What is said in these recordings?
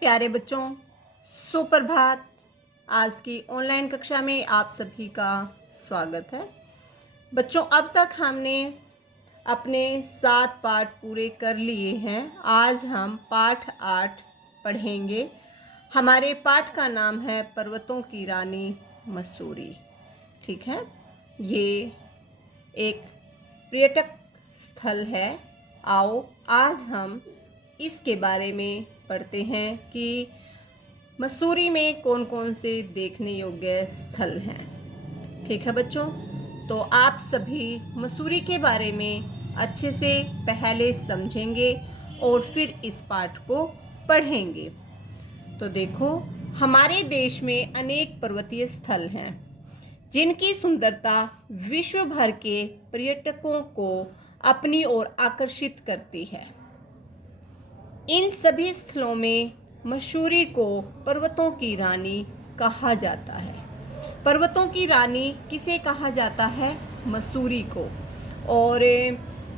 प्यारे बच्चों, सुप्रभात। आज की ऑनलाइन कक्षा में आप सभी का स्वागत है। बच्चों, अब तक हमने अपने 7 पाठ पूरे कर लिए हैं। आज हम पाठ 8 पढ़ेंगे। हमारे पाठ का नाम है पर्वतों की रानी मसूरी। ठीक है, ये एक पर्यटक स्थल है। आओ आज हम इसके बारे में पढ़ते हैं कि मसूरी में कौन कौन से देखने योग्य स्थल हैं। ठीक है बच्चों, तो आप सभी मसूरी के बारे में अच्छे से पहले समझेंगे और फिर इस पाठ को पढ़ेंगे। तो देखो, हमारे देश में अनेक पर्वतीय स्थल हैं जिनकी सुंदरता विश्व भर के पर्यटकों को अपनी ओर आकर्षित करती है। इन सभी स्थलों में मसूरी को पर्वतों की रानी कहा जाता है। पर्वतों की रानी किसे कहा जाता है? मसूरी को। और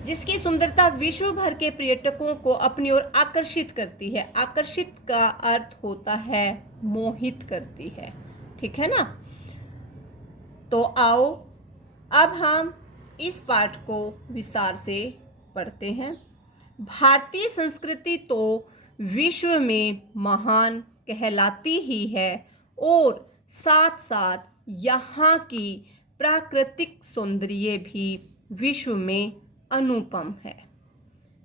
जिसकी सुंदरता विश्व भर के पर्यटकों को अपनी ओर आकर्षित करती है। आकर्षित का अर्थ होता है मोहित करती है। ठीक है ना? तो आओ अब हम इस पाठ को विस्तार से पढ़ते हैं। भारतीय संस्कृति तो विश्व में महान कहलाती ही है और साथ साथ यहाँ की प्राकृतिक सौंदर्य भी विश्व में अनुपम है।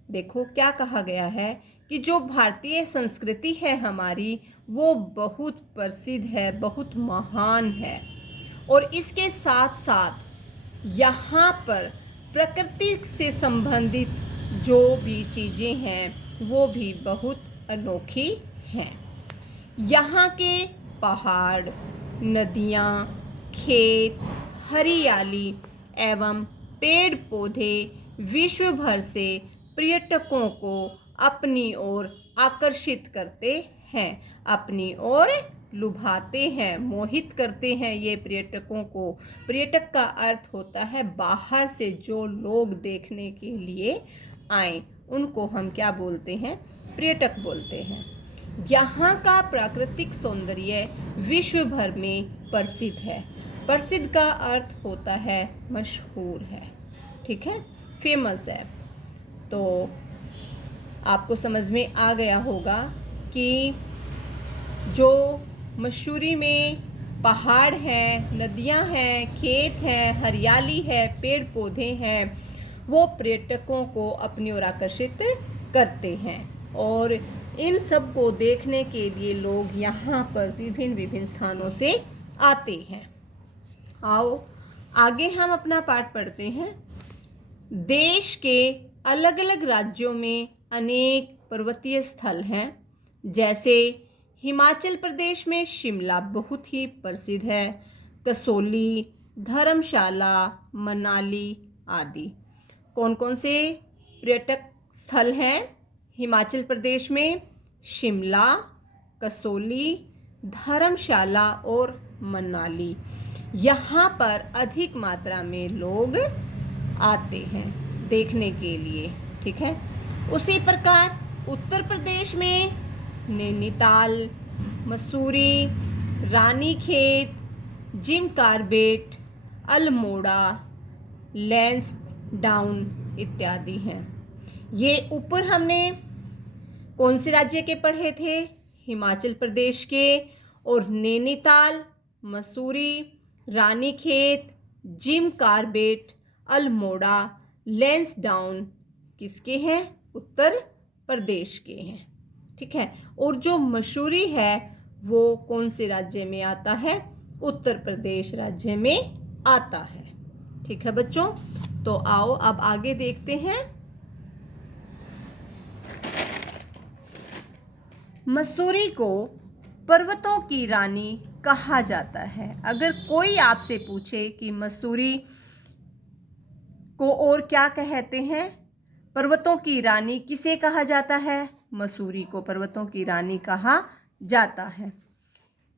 देखो क्या कहा गया है कि जो भारतीय संस्कृति है हमारी, वो बहुत प्रसिद्ध है, बहुत महान है। और इसके साथ साथ यहाँ पर प्रकृति से संबंधित जो भी चीज़ें हैं वो भी बहुत अनोखी हैं। यहाँ के पहाड़, नदियाँ, खेत, हरियाली एवं पेड़ पौधे विश्व भर से पर्यटकों को अपनी ओर आकर्षित करते हैं, अपनी ओर लुभाते हैं, मोहित करते हैं ये पर्यटकों को। पर्यटक का अर्थ होता है बाहर से जो लोग देखने के लिए आए, उनको हम क्या बोलते हैं? पर्यटक बोलते हैं। यहाँ का प्राकृतिक सौंदर्य विश्व भर में प्रसिद्ध है। प्रसिद्ध का अर्थ होता है मशहूर है। ठीक है, फेमस है। तो आपको समझ में आ गया होगा कि जो मसूरी में पहाड़ हैं, नदियां हैं, खेत हैं, हरियाली है, पेड़ पौधे हैं, वो पर्यटकों को अपनी ओर आकर्षित करते हैं। और इन सब को देखने के लिए लोग यहाँ पर विभिन्न विभिन्न स्थानों से आते हैं। आओ आगे हम अपना पाठ पढ़ते हैं। देश के अलग अलग राज्यों में अनेक पर्वतीय स्थल हैं। जैसे हिमाचल प्रदेश में शिमला बहुत ही प्रसिद्ध है, कसौली, धर्मशाला, मनाली आदि। कौन कौन से पर्यटक स्थल हैं हिमाचल प्रदेश में? शिमला, कसौली, धर्मशाला और मनाली। यहाँ पर अधिक मात्रा में लोग आते हैं देखने के लिए। ठीक है, उसी प्रकार उत्तर प्रदेश में नैनीताल, मसूरी, रानीखेत, जिम कार्बेट, अल्मोड़ा, लैंसडाउन इत्यादि हैं। ये ऊपर हमने कौन से राज्य के पढ़े थे? हिमाचल प्रदेश के। और नैनीताल, मसूरी, रानीखेत, जिम कार्बेट, अल्मोड़ा, लैंसडाउन किसके हैं? उत्तर प्रदेश के हैं। ठीक है, और जो मसूरी है वो कौन से राज्य में आता है? उत्तर प्रदेश राज्य में आता है। ठीक है बच्चों, तो आओ अब आगे देखते हैं। मसूरी को पर्वतों की रानी कहा जाता है। अगर कोई आपसे पूछे कि मसूरी को और क्या कहते हैं, पर्वतों की रानी किसे कहा जाता है? मसूरी को पर्वतों की रानी कहा जाता है।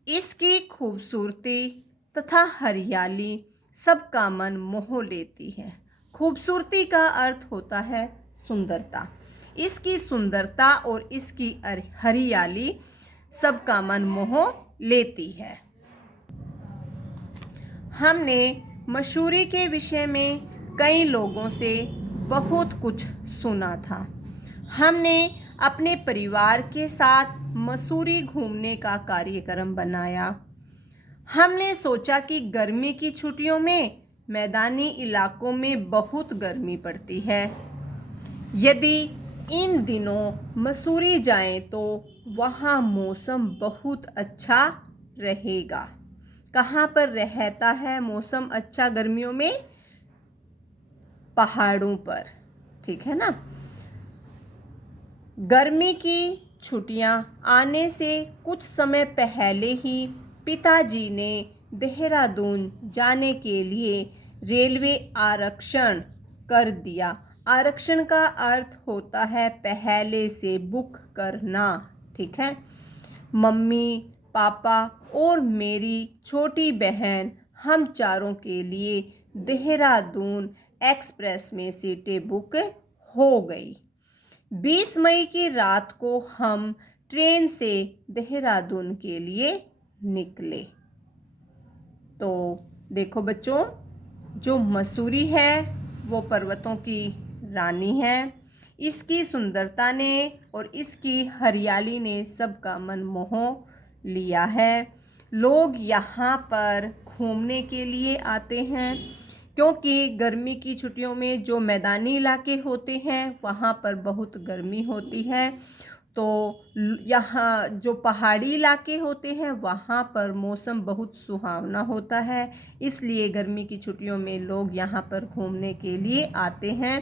इसकी खूबसूरती तथा हरियाली सबका मन मोह लेती है। खूबसूरती का अर्थ होता है सुंदरता। इसकी सुंदरता और इसकी हरियाली सबका मन मोह लेती है। हमने मसूरी के विषय में कई लोगों से बहुत कुछ सुना था। हमने अपने परिवार के साथ मसूरी घूमने का कार्यक्रम बनाया। हमने सोचा कि गर्मी की छुट्टियों में मैदानी इलाकों में बहुत गर्मी पड़ती है। यदि इन दिनों मसूरी जाएं तो वहाँ मौसम बहुत अच्छा रहेगा। कहाँ पर रहता है मौसम अच्छा गर्मियों में? पहाड़ों पर, ठीक है ना। गर्मी की छुट्टियां आने से कुछ समय पहले ही पिताजी ने देहरादून जाने के लिए रेलवे आरक्षण कर दिया। आरक्षण का अर्थ होता है पहले से बुक करना, ठीक है। मम्मी, पापा और मेरी छोटी बहन, हम चारों के लिए देहरादून एक्सप्रेस में सीटें बुक हो गई। 20 मई की रात को हम ट्रेन से देहरादून के लिए निकले। तो देखो बच्चों, जो मसूरी है वो पर्वतों की रानी है। इसकी सुंदरता ने और इसकी हरियाली ने सबका मन मोह लिया है। लोग यहाँ पर घूमने के लिए आते हैं क्योंकि गर्मी की छुट्टियों में जो मैदानी इलाके होते हैं वहाँ पर बहुत गर्मी होती है। तो यहाँ जो पहाड़ी इलाके होते हैं वहाँ पर मौसम बहुत सुहावना होता है, इसलिए गर्मी की छुट्टियों में लोग यहाँ पर घूमने के लिए आते हैं।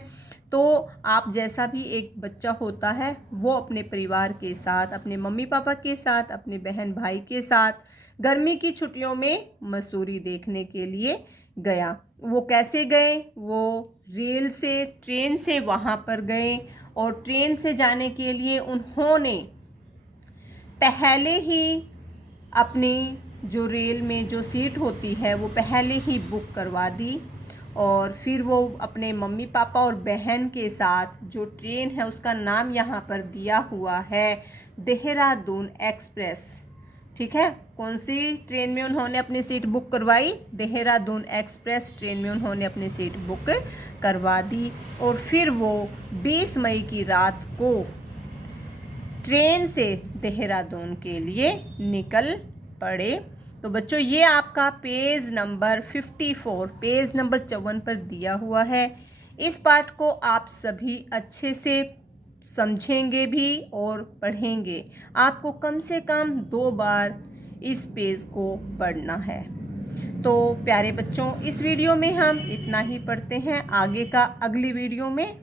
तो आप जैसा भी एक बच्चा होता है वो अपने परिवार के साथ, अपने मम्मी पापा के साथ, अपने बहन भाई के साथ गर्मी की छुट्टियों में मसूरी देखने के लिए गया। वो कैसे गए? वो रेल से, ट्रेन से वहाँ पर गए और ट्रेन से जाने के लिए उन्होंने पहले ही अपनी जो रेल में जो सीट होती है वो पहले ही बुक करवा दी और फिर वो अपने मम्मी पापा और बहन के साथ, जो ट्रेन है उसका नाम यहाँ पर दिया हुआ है देहरादून एक्सप्रेस, ठीक है। कौन सी ट्रेन में उन्होंने अपनी सीट बुक करवाई? देहरादून एक्सप्रेस ट्रेन में उन्होंने अपनी सीट बुक करवा दी और फिर वो 20 मई की रात को ट्रेन से देहरादून के लिए निकल पड़े। तो बच्चों, ये आपका पेज नंबर 54, पेज नंबर 54 पर दिया हुआ है। इस पाठ को आप सभी अच्छे से समझेंगे भी और पढ़ेंगे। आपको कम से कम 2 बार इस पेज को पढ़ना है। तो प्यारे बच्चों, इस वीडियो में हम इतना ही पढ़ते हैं। आगे का अगली वीडियो में